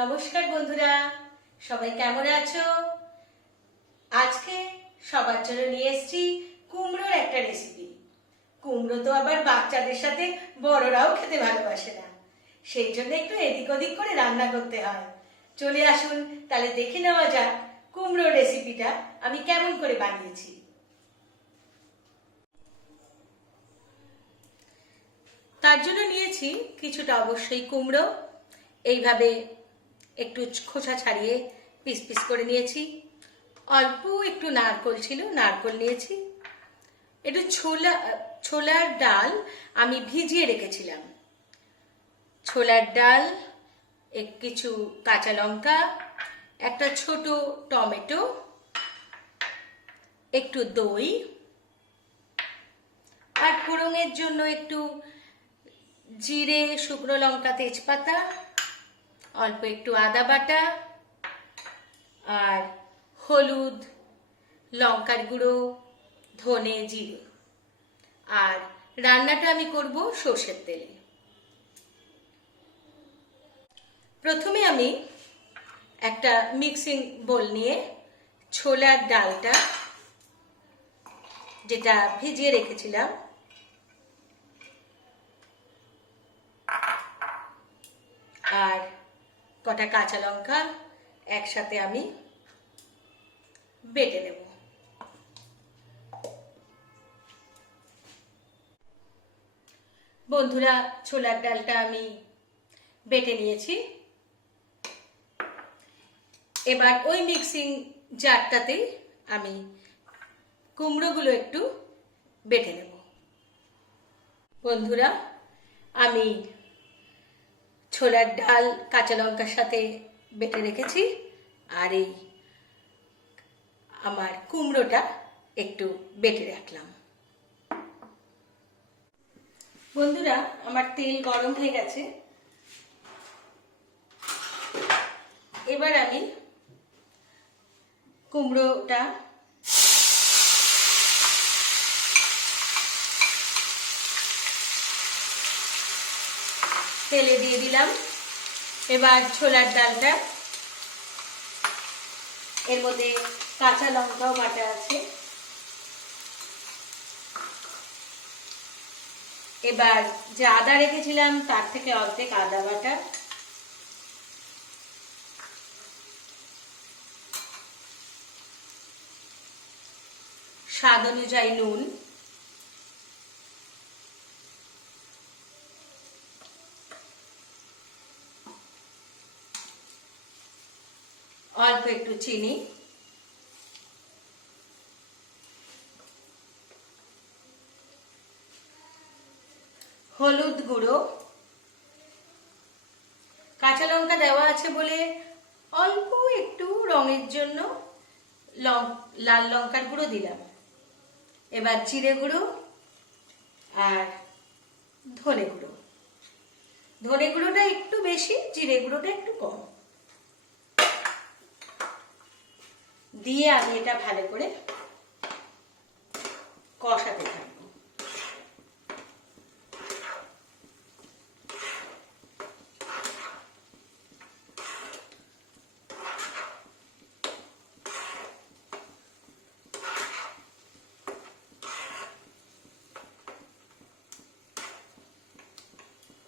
নমস্কার বন্ধুরা, সবাই কেমন আছো? আজকে সবার জন্য নিয়ে এসেছি কুমড়োর একটা রেসিপি কুমড়ো তো আবার বাচ্চাদের সাথে বড়রাও খেতে ভালোবাসে না। সেই জন্য একটু এদিক ওদিক করে রান্না করতে হয়। চলে আসুন, তাহলে দেখে নেওয়া যাক কুমড়োর রেসিপিটা আমি কেমন করে বানিয়েছি। তার জন্য নিয়েছি কিছুটা অবশ্যই কুমড়ো। এইভাবে একটু খোসা ছাড়িয়ে পিস পিস করে নিয়েছি। অল্প একটু নারকোল ছিল, নারকোল নিয়েছি। একটু ছোলা, ছোলার ডাল আমি ভিজিয়ে রেখেছিলাম। ছোলার ডাল, এক কিছু কাঁচা লঙ্কা, একটা ছোট টমেটো, একটু দই, আর ফোড়নের জন্য একটু জিরে, শুকনো লঙ্কা, তেজপাতা অল্প একটু আদা বাটা আর হলুদ, লঙ্কার গুঁড়ো, ধনে জিরে। আর রান্নাটা আমি করব সর্ষের তেলে। প্রথমে আমি একটা মিক্সিং বোল নিয়ে ছোলার ডালটা যেটা ভিজিয়ে রেখেছিলাম, আর কটা কাঁচা লঙ্কা একসাথে আমি বেটে নেব। বন্ধুরা, ছোলার ডালটা আমি বেটে নিয়েছি। এবার ওই মিক্সিং জারটাতে আমি কুমড়োগুলো একটু বেটে নেব। বন্ধুরা, আমি ছোলার ডাল কাঁচা লঙ্কার সাথে বেটে রেখেছি। আর এই আমার কুমড়োটা একটু বেটে রাখলাম। বন্ধুরা, আমার তেল গরম হয়ে গেছে। এবার আমি কুমড়োটা তেলে দিয়ে দিলাম। এবার ছোলার ডালটা। এর মধ্যে কাঁচা লঙ্কাও বাটা আছে। এবার যে আদা রেখেছিলাম, তার থেকে অর্ধেক আদা বাটা। স্বাদ অনুযায়ী নুন অল্প একটু চিনি। হলুদ গুঁড়ো। কাঁচা লঙ্কা দেওয়া আছে বলে অল্প একটু রঙের জন্য লাল লঙ্কার গুঁড়ো দিলাম। এবার জিরে গুঁড়ো আর ধনে গুঁড়ো। ধনে গুঁড়োটা একটু বেশি, জিরে গুঁড়োটা একটু কম। দিয়ে আমি এটা ভালো করে কষাতে থাকব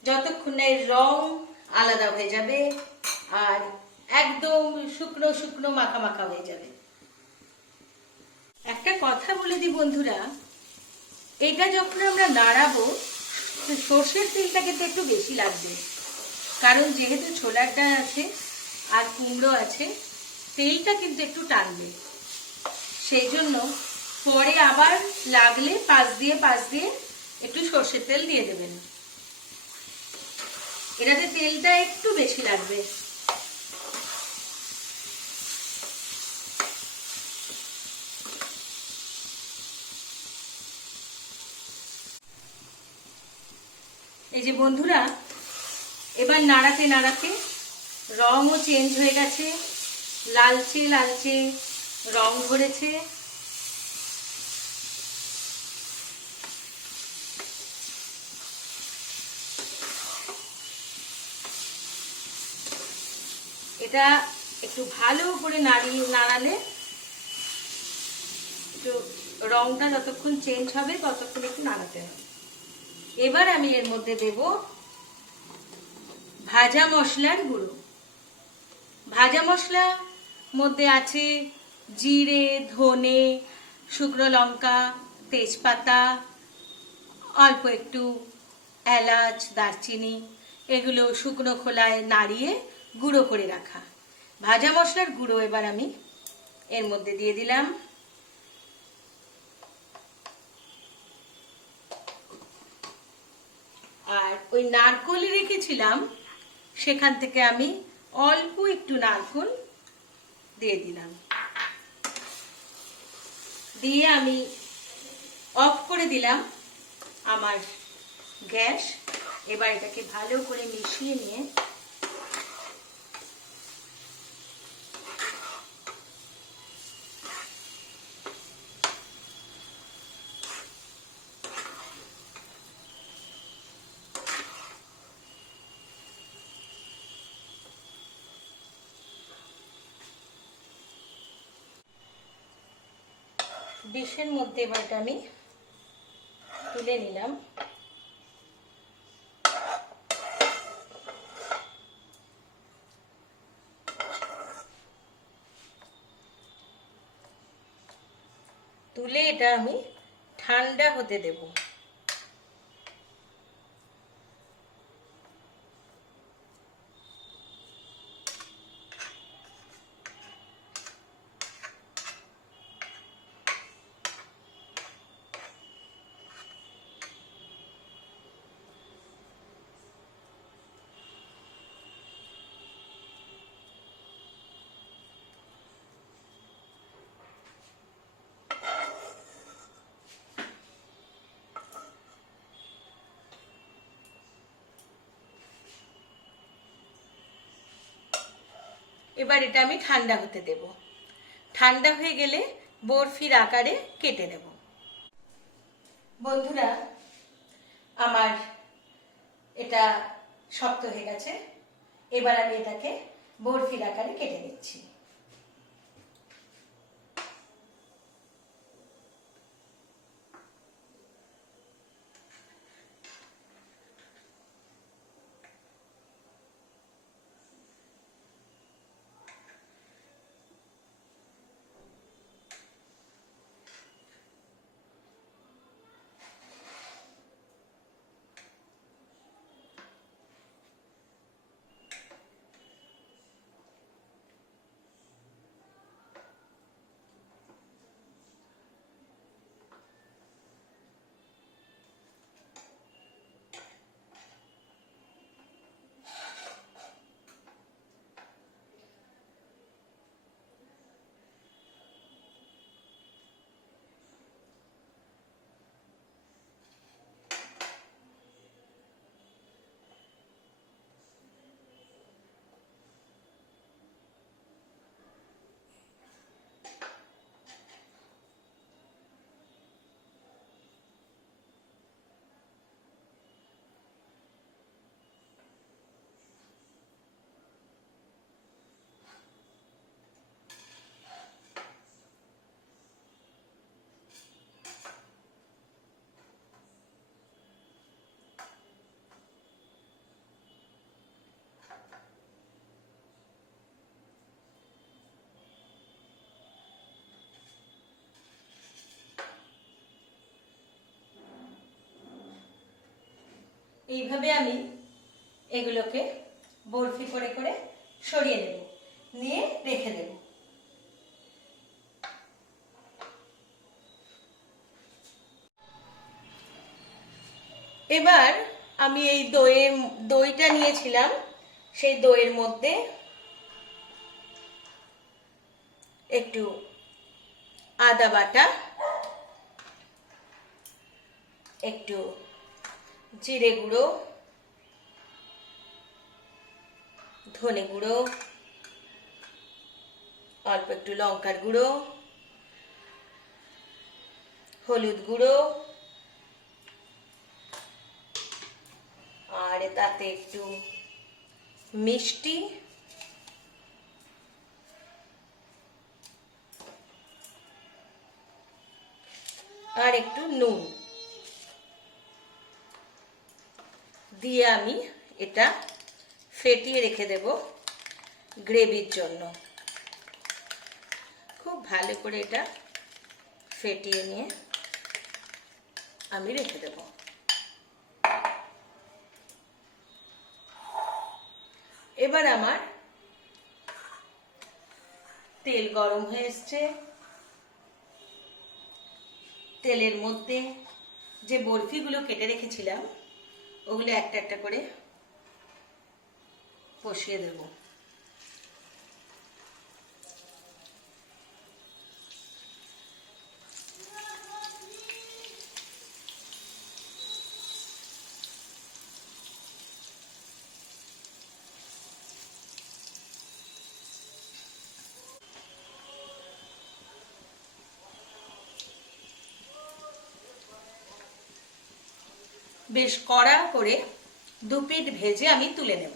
যতক্ষণ এর রং আলাদা হয়ে যাবে আর একদম শুকনো শুকনো মাখা মাখা হয়ে যাবে একটা কথা বলে দিই বন্ধুরা। এটা যখন আমরা নাড়াবো, সর্ষের তেলটা কিন্তু একটু বেশি লাগবে। কারণ যেহেতু ছোলার ডাল আছে আর কুমড়ো আছে, তেলটা কিন্তু একটু টানবে। সেই জন্য পরে আবার লাগলে পাশ দিয়ে পাশ দিয়ে একটু সর্ষের তেল দিয়ে দেবেন। এটাতে তেলটা একটু বেশি লাগবে। এই যে বন্ধুরা, এবার নাড়াতে নাড়াতে রঙও চেঞ্জ হয়ে গেছে, লালচে লালচে রং ধরেছে। এটা একটু ভালো করে নাড়িয়ে, নাড়ালে একটু রংটা যতক্ষণ চেঞ্জ হবে ততক্ষণ একটু নাড়াতে হবে। এবার আমি এর মধ্যে দেব ভাজা মশলার গুঁড়ো। ভাজা মশলা মধ্যে আছে জিরে, ধনে, শুকনো লঙ্কা, তেজপাতা, অল্প একটু এলাচ, দারচিনি, এগুলো শুকনো খোলায় নাড়িয়ে গুঁড়ো করে রাখা। ভাজা মশলার গুঁড়ো এবার আমি এর মধ্যে দিয়ে দিলাম আর ওই নারকলই রেখেছিলাম, সেখান থেকে আমি অল্প একটু নারকল দিয়ে দিলাম। দিয়ে আমি অফ করে দিলাম আমার গ্যাস, এবার এটাকে ভালো করে মিশিয়ে নিয়ে ডিশের মধ্যে এবার এটা আমি তুলে নিলাম। তুলে এটা আমি ঠান্ডা হতে দেব। এবার এটা আমি ঠান্ডা হতে দেব। ঠান্ডা হয়ে গেলে বরফির আকারে কেটে নেব। বন্ধুরা, আমার এটা শক্ত হয়ে গেছে। এবার আমি এটাকে বরফির আকারে কেটে নিচ্ছি। এইভাবে আমি এগুলোকে বরফি করে করে সরিয়ে নেব, নিয়ে রেখে দেব। এবার আমি এই দইয়ের দইটা নিয়েছিলাম, সেই দইয়ের মধ্যে একটু আদা বাটা, একটু জিরে গুঁড়ো, ধনে গুঁড়ো, অল্প একটু লঙ্কার গুঁড়ো, হলুদ গুঁড়ো, আর তাতে একটু মিষ্টি, আর একটু নুন। দিয়ে আমি এটা ফেটিয়ে রেখে দেব গ্রেভির জন্য। খুব ভালো করে এটা ফেটিয়ে নিয়ে আমি রেখে দেব। এবার আমার তেল গরম হয়ে এসছে। তেলের মধ্যে যে বরফিগুলো কেটে রেখেছিলাম ওগুলো একটা একটা করে কষিয়ে দেব। বেশ কড়া করে দু পিঠ ভেজে আমি তুলে নেব।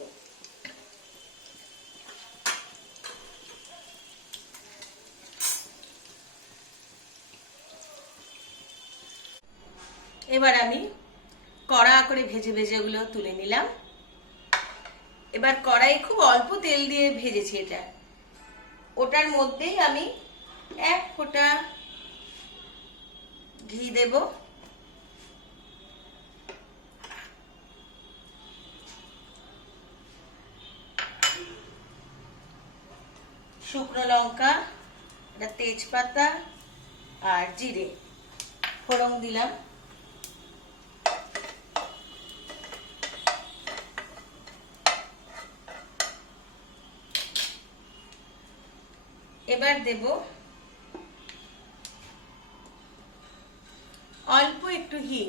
এবার আমি কড়া করে ভেজে ভেজে ওগুলো তুলে নিলাম। এবার কড়াই খুব অল্প তেল দিয়ে ভেজেছি এটা। ওটার মধ্যেই আমি এক ফোঁটা ঘি দেবো। শুকনো লঙ্কা এটা তেজপাতা আর জিরে। ফোড়ন দিলাম। এবার দেব অল্প একটু হিং।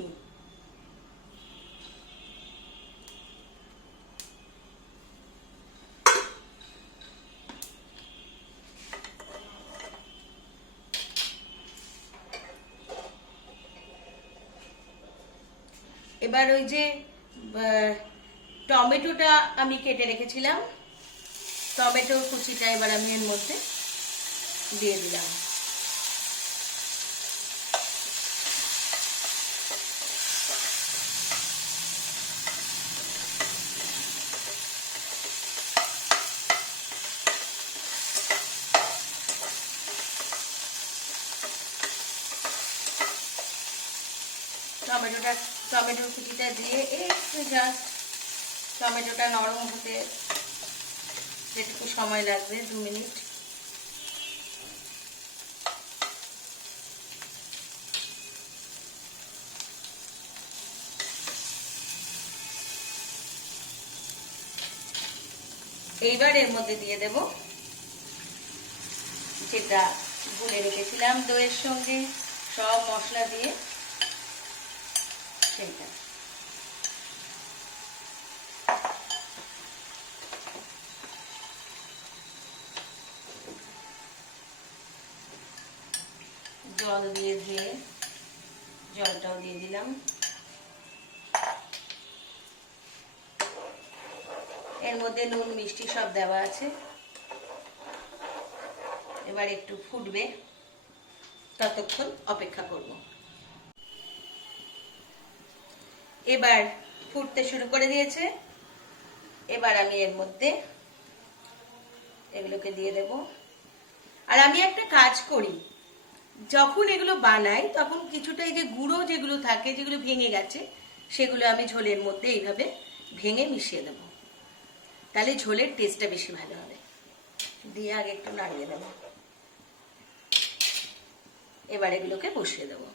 এবার ওই যে টমেটোটা আমি কেটে রেখেছিলাম। টমেটো কুচিটা এবার আমি এর মধ্যে দিয়ে দিলাম। টমেটোটা টমেটোর কুচিটা দিয়ে একটু জাস্ট টমেটোটা নরম হতে যেটুকু সময় লাগবে, দু মিনিট। এইবার এর মধ্যে দিয়ে দেব যেটা গুলে রেখেছিলাম দইয়ের সঙ্গে। সব মশলা দিয়ে সেইটা। জল দিয়ে দিয়ে জলটাও দিয়ে দিলাম। এর মধ্যে নুন, মিষ্টি সব দেওয়া আছে। এবার একটু ফুটবে। ততক্ষণ অপেক্ষা করব। এবার ফুটতে শুরু করে দিয়েছে। এবার আমি এর মধ্যে এগুলোকে দিয়ে দেব। আর আমি একটা কাজ করি। যখন এগুলো বানাই, তখন কিছুটা যে গুঁড়ো যেগুলো থাকে, যেগুলো ভেঙে গেছে, সেগুলো আমি ঝোলের মধ্যে এইভাবে ভেঙে মিশিয়ে দেবো। তাহলে ঝোলের টেস্টটা বেশি ভালো হবে। দিয়ে আগে একটু নাড়িয়ে দেবো। এবার এগুলোকে বসিয়ে দেবো।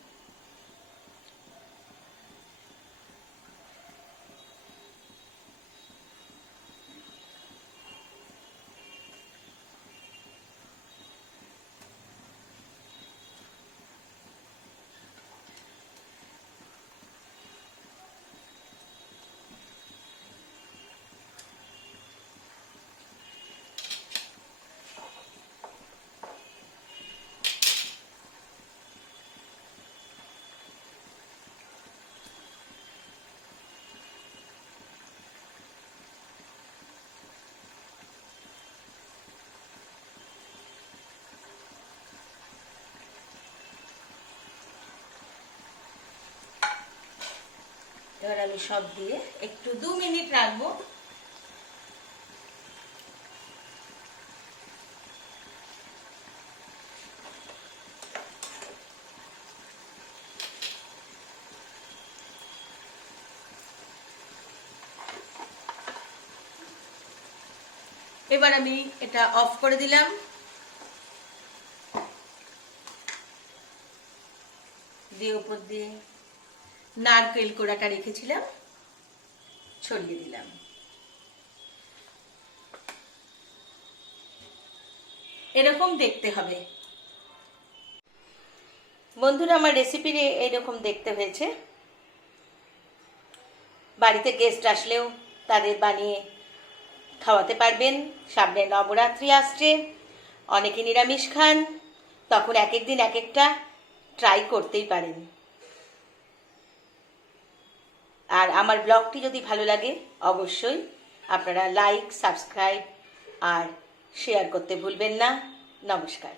এবার আমি সব দিয়ে একটু দু মিনিট রাখব। এবার আমি এটা অফ করে দিলাম। দিয়ে উপর দিয়ে নারকেল কোড়াটা রেখেছিলাম, ছড়িয়ে দিলাম। এরকম দেখতে হবে। বন্ধুরা, আমার রেসিপি এরকম দেখতে হয়েছে। বাড়িতে গেস্ট আসলেও তাদের বানিয়ে খাওয়াতে পারবেন। সামনে নবরাত্রি আসছে, অনেকে নিরামিষ খান, তখন এক এক দিন এক একটা ট্রাই করতেই পারেন। আর আমার ব্লগটি যদি ভালো লাগে, অবশ্যই আপনারা লাইক সাবস্ক্রাইব আর শেয়ার করতে ভুলবেন না। নমস্কার।